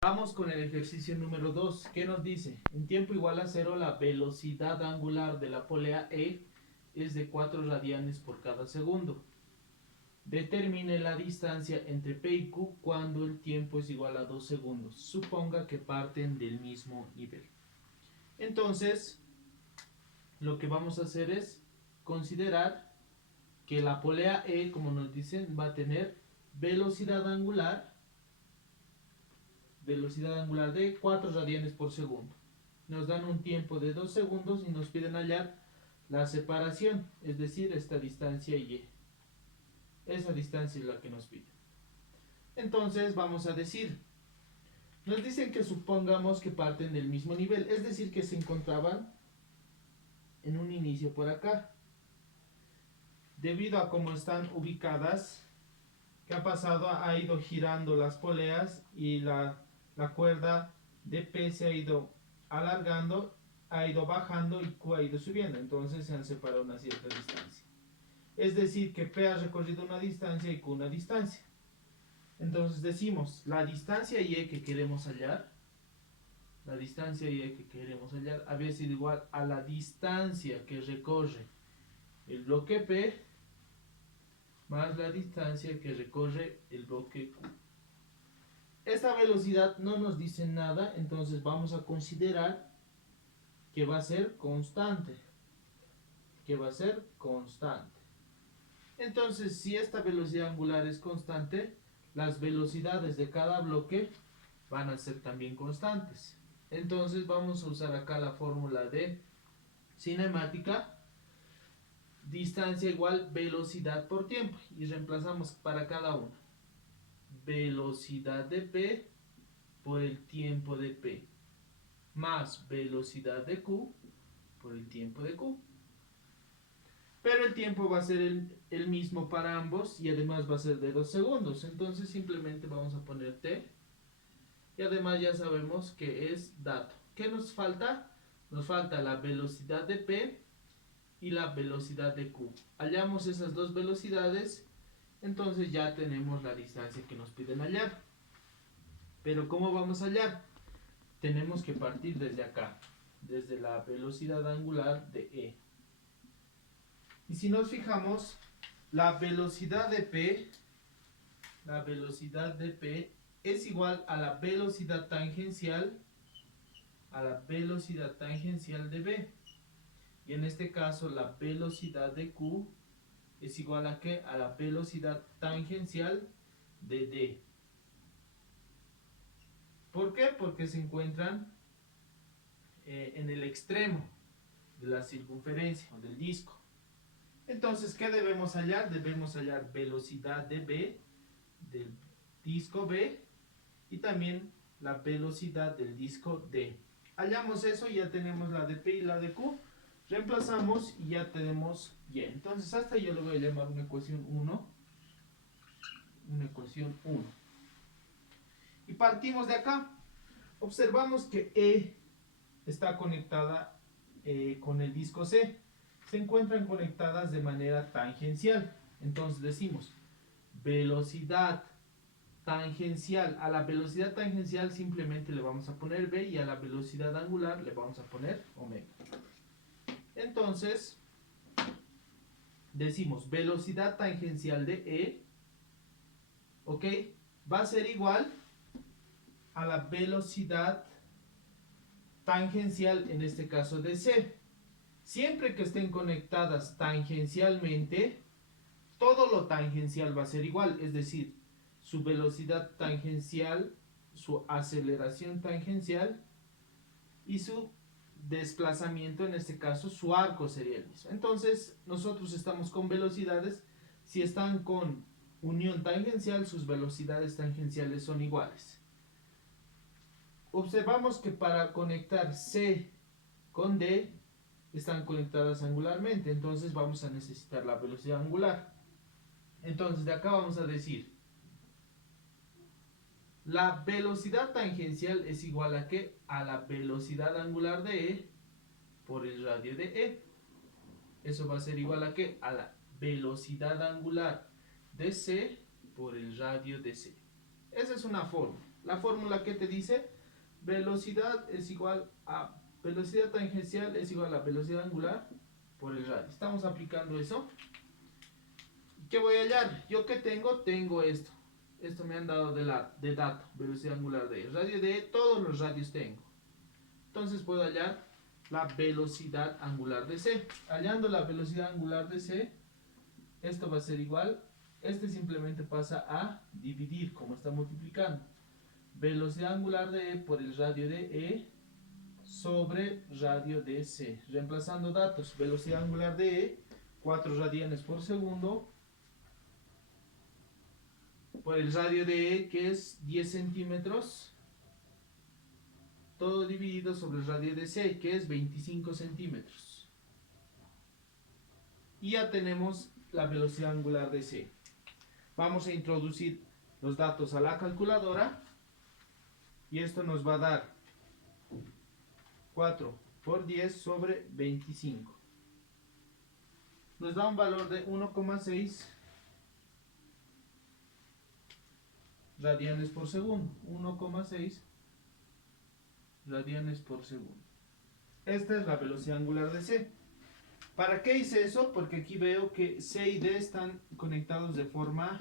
Vamos con el ejercicio número 2. ¿Qué nos dice? En tiempo igual a 0, la velocidad angular de la polea E es de 4 radianes por cada segundo. Determine la distancia entre P y Q cuando el tiempo es igual a 2 segundos. Suponga que parten del mismo nivel. Entonces, lo que vamos a hacer es considerar que la polea E, como nos dicen, va a tener velocidad angular de 4 radianes por segundo. Nos dan un tiempo de 2 segundos y nos piden hallar la separación, es decir, esta distancia y. Esa distancia es la que nos piden. Entonces vamos a decir, nos dicen que supongamos que parten del mismo nivel, es decir, que se encontraban en un inicio por acá. Debido a cómo están ubicadas, ¿qué ha pasado? Ha ido girando las poleas y la cuerda de P se ha ido alargando, ha ido bajando y Q ha ido subiendo. Entonces se han separado una cierta distancia. Es decir, que P ha recorrido una distancia y Q una distancia. Entonces decimos, la distancia Y que queremos hallar, había sido igual a la distancia que recorre el bloque P más la distancia que recorre el bloque Q. Esta velocidad no nos dice nada, entonces vamos a considerar que va a ser constante. Entonces, si esta velocidad angular es constante, las velocidades de cada bloque van a ser también constantes. Entonces vamos a usar acá la fórmula de cinemática, distancia igual velocidad por tiempo, y reemplazamos para cada uno. Velocidad de P por el tiempo de P más velocidad de Q por el tiempo de Q. Pero el tiempo va a ser el mismo para ambos y además va a ser de 2 segundos. Entonces simplemente vamos a poner T. Y además ya sabemos que es dato. ¿Qué nos falta? Nos falta la velocidad de P y la velocidad de Q. Hallamos esas dos velocidades, entonces ya tenemos la distancia que nos piden hallar. Pero ¿cómo vamos a hallar? Tenemos que partir desde acá, desde la velocidad angular de E. Y si nos fijamos, la velocidad de P es igual a la velocidad tangencial de B. Y en este caso la velocidad de Q es igual a ¿qué? A la velocidad tangencial de D. ¿Por qué? Porque se encuentran en el extremo de la circunferencia o del disco. Entonces, ¿qué debemos hallar? Debemos hallar velocidad de B, del disco B, y también la velocidad del disco D. Hallamos eso y ya tenemos la de P y la de Q. Reemplazamos y ya tenemos Y. Entonces, hasta yo le voy a llamar una ecuación 1. Y partimos de acá. Observamos que E está conectada con el disco C. Se encuentran conectadas de manera tangencial. Entonces decimos velocidad tangencial. A la velocidad tangencial simplemente le vamos a poner B y a la velocidad angular le vamos a poner omega. Entonces decimos velocidad tangencial de E, ¿ok? Va a ser igual a la velocidad tangencial, en este caso de C. Siempre que estén conectadas tangencialmente, todo lo tangencial va a ser igual, es decir, su velocidad tangencial, su aceleración tangencial y su desplazamiento, en este caso su arco sería el mismo. Entonces nosotros estamos con velocidades, si están con unión tangencial, sus velocidades tangenciales son iguales. Observamos que para conectar C con D están conectadas angularmente, entonces vamos a necesitar la velocidad angular. Entonces de acá vamos a decir la velocidad tangencial es igual a ¿qué? A la velocidad angular de E por el radio de E. Eso va a ser igual a ¿qué? A la velocidad angular de C por el radio de C. Esa es una forma. La fórmula que te dice velocidad es igual a velocidad tangencial es igual a velocidad angular por el radio. Estamos aplicando eso. ¿Qué voy a hallar? ¿Yo qué tengo? Tengo esto. Esto me han dado de dato, velocidad angular de radio de todos los radios tengo. Entonces puedo hallar la velocidad angular de C. Hallando la velocidad angular de C, esto va a ser igual. Este simplemente pasa a dividir, como está multiplicando. Velocidad angular de E por el radio de E sobre radio de C. Reemplazando datos, velocidad angular de E, 4 radianes por segundo, por el radio de E, que es 10 centímetros, todo dividido sobre el radio de C, que es 25 centímetros. Y ya tenemos la velocidad angular de C. Vamos a introducir los datos a la calculadora y esto nos va a dar 4 por 10 sobre 25. Nos da un valor de 1,6 radianes por segundo. 1,6 radianes por segundo. Esta es la velocidad angular de C. ¿Para qué hice eso? Porque aquí veo que C y D están conectados de forma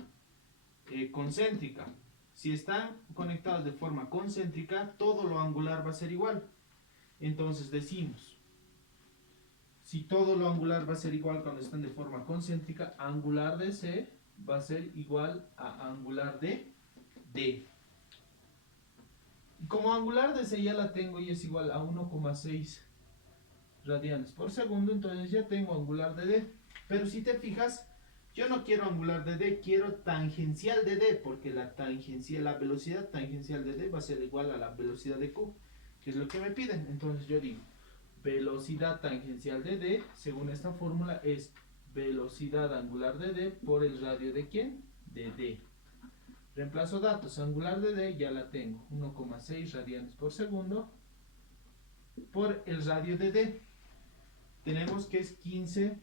concéntrica. Si están conectados de forma concéntrica, todo lo angular va a ser igual. Entonces decimos, si todo lo angular va a ser igual cuando están de forma concéntrica, angular de C va a ser igual a angular de D. Y como angular de C ya la tengo y es igual a 1,6 radianes por segundo, entonces ya tengo angular de D. Pero si te fijas, yo no quiero angular de D, quiero tangencial de D, porque la velocidad tangencial de D va a ser igual a la velocidad de Q, que es lo que me piden. Entonces yo digo, velocidad tangencial de D, según esta fórmula, es velocidad angular de D por el radio de ¿quién? De D. Reemplazo datos, angular de D ya la tengo, 1,6 radianes por segundo por el radio de D. Tenemos que es 15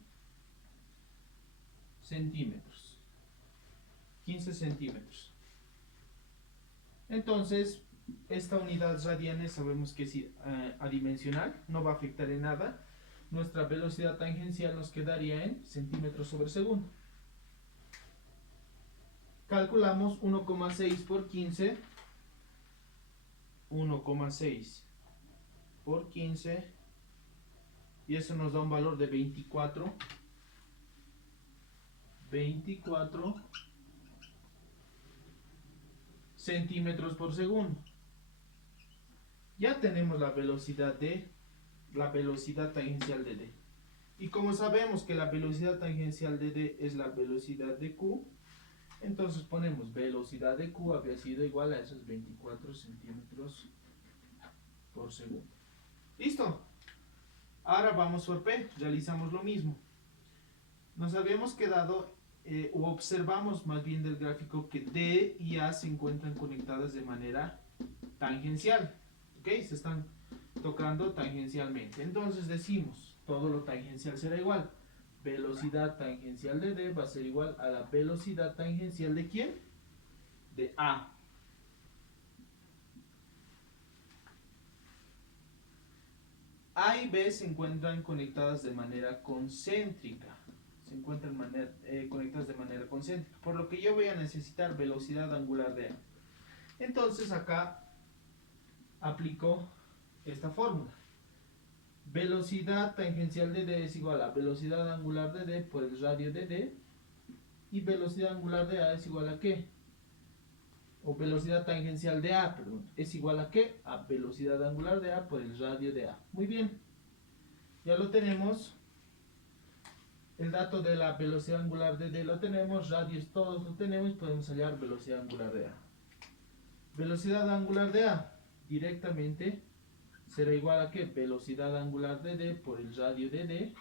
centímetros. 15 centímetros. Entonces, esta unidad radianes sabemos que es adimensional, no va a afectar en nada. Nuestra velocidad tangencial nos quedaría en centímetros sobre segundo. Calculamos 1,6 por 15. 1,6 por 15. Y eso nos da un valor de 24 centímetros por segundo. Ya tenemos la velocidad tangencial de D. Y como sabemos que la velocidad tangencial de D es la velocidad de Q, entonces ponemos velocidad de Q había sido igual a esos 24 centímetros por segundo. ¿Listo? Ahora vamos por P, realizamos lo mismo. Nos habíamos quedado, o observamos más bien del gráfico, que D y A se encuentran conectadas de manera tangencial. ¿Ok? Se están tocando tangencialmente. Entonces decimos, todo lo tangencial será igual. Velocidad tangencial de D va a ser igual a la velocidad tangencial de ¿quién? De A. A y B se encuentran conectadas de manera concéntrica. Se encuentran conectadas de manera concéntrica. Por lo que yo voy a necesitar velocidad angular de A. Entonces acá aplico esta fórmula. Velocidad tangencial de D es igual a velocidad angular de D por el radio de D. Y velocidad angular de A es igual a ¿qué? O velocidad tangencial de A, perdón. ¿Es igual a qué? A velocidad angular de A por el radio de A. Muy bien. Ya lo tenemos. El dato de la velocidad angular de D lo tenemos. Radios todos lo tenemos. Podemos hallar velocidad angular de A. Velocidad angular de A directamente será igual a ¿qué? Velocidad angular de D por el radio de D,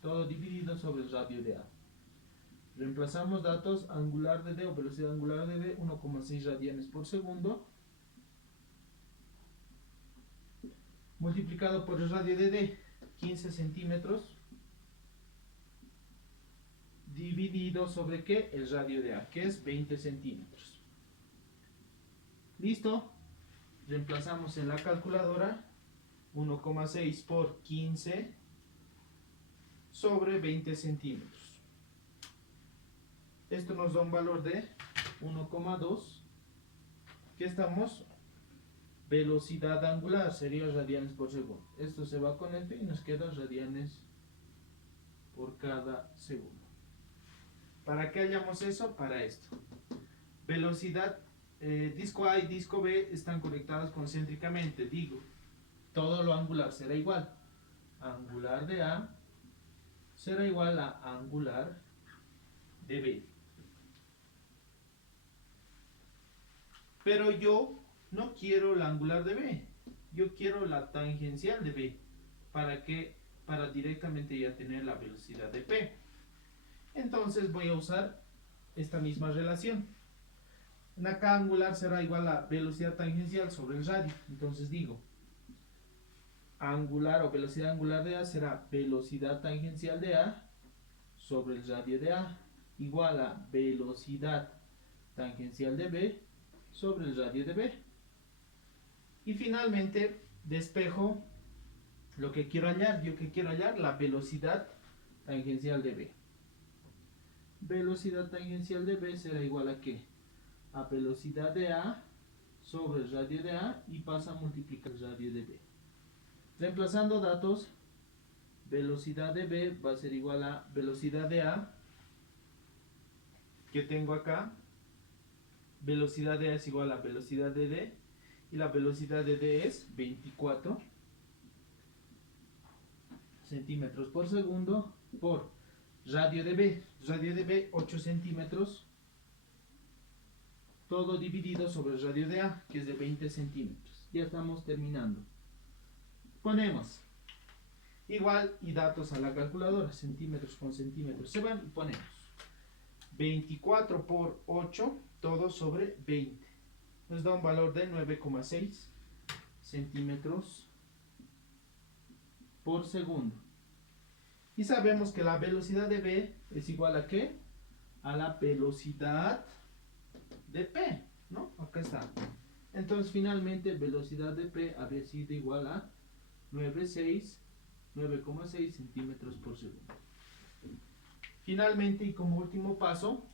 todo dividido sobre el radio de A. Reemplazamos datos, angular de D o velocidad angular de D, 1,6 radianes por segundo, multiplicado por el radio de D, 15 centímetros, dividido sobre ¿qué? El radio de A, que es 20 centímetros. Listo. Reemplazamos en la calculadora 1,6 por 15 sobre 20 centímetros. Esto nos da un valor de 1,2. ¿Qué estamos? Velocidad angular sería radianes por segundo. Esto se va con esto y nos queda radianes por cada segundo. ¿Para qué hallamos eso? Para esto. Velocidad, disco A y disco B están conectados concéntricamente. Digo, todo lo angular será igual. Angular de A será igual a angular de B. Pero yo no quiero la angular de B. Yo quiero la tangencial de B. ¿Para qué? Para directamente ya tener la velocidad de P. Entonces voy a usar esta misma relación. Acá angular será igual a velocidad tangencial sobre el radio. Entonces digo, angular o velocidad angular de A será velocidad tangencial de A sobre el radio de A igual a velocidad tangencial de B sobre el radio de B. Y finalmente despejo lo que quiero hallar. Yo que quiero hallar la velocidad tangencial de B. Velocidad tangencial de B será igual a ¿qué? A velocidad de A sobre el radio de A y pasa a multiplicar el radio de B. Reemplazando datos, velocidad de B va a ser igual a velocidad de A que tengo acá. Velocidad de A es igual a velocidad de D y la velocidad de D es 24 centímetros por segundo por radio de B. Radio de B 8 centímetros, todo dividido sobre el radio de A, que es de 20 centímetros. Ya estamos terminando. Ponemos igual y datos a la calculadora, centímetros con centímetros se van y ponemos 24 por 8, todo sobre 20. Nos da un valor de 9,6 centímetros por segundo. Y sabemos que la velocidad de B es igual a ¿qué? A la velocidad de P, ¿no? Acá está. Entonces finalmente velocidad de P habría sido igual a 9,6 centímetros por segundo. Finalmente y como último paso,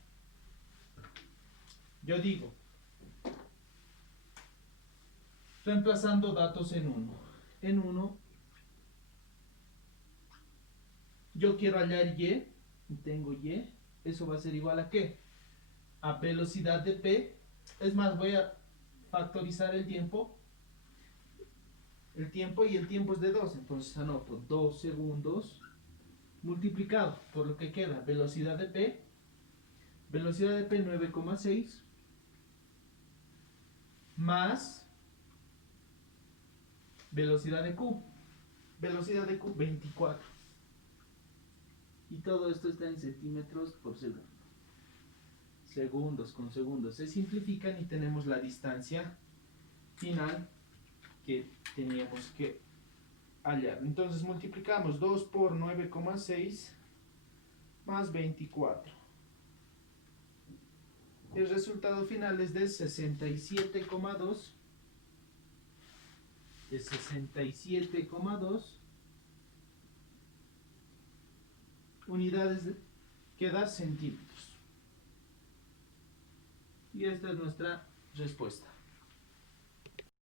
yo digo, reemplazando datos en uno. En uno, yo quiero hallar Y, y tengo Y, eso va a ser igual a ¿qué? A velocidad de P. Es más, voy a factorizar el tiempo. El tiempo y el tiempo es de 2, entonces anoto 2 segundos multiplicado por lo que queda velocidad de P. Velocidad de P 9,6 más velocidad de Q. Velocidad de Q 24. Y todo esto está en centímetros por segundo. Segundos con segundos se simplifican y tenemos la distancia final que teníamos que hallar. Entonces multiplicamos 2 por 9,6 más 24. El resultado final es de 67,2. De 67,2 unidades que da centímetros. Y esta es nuestra respuesta.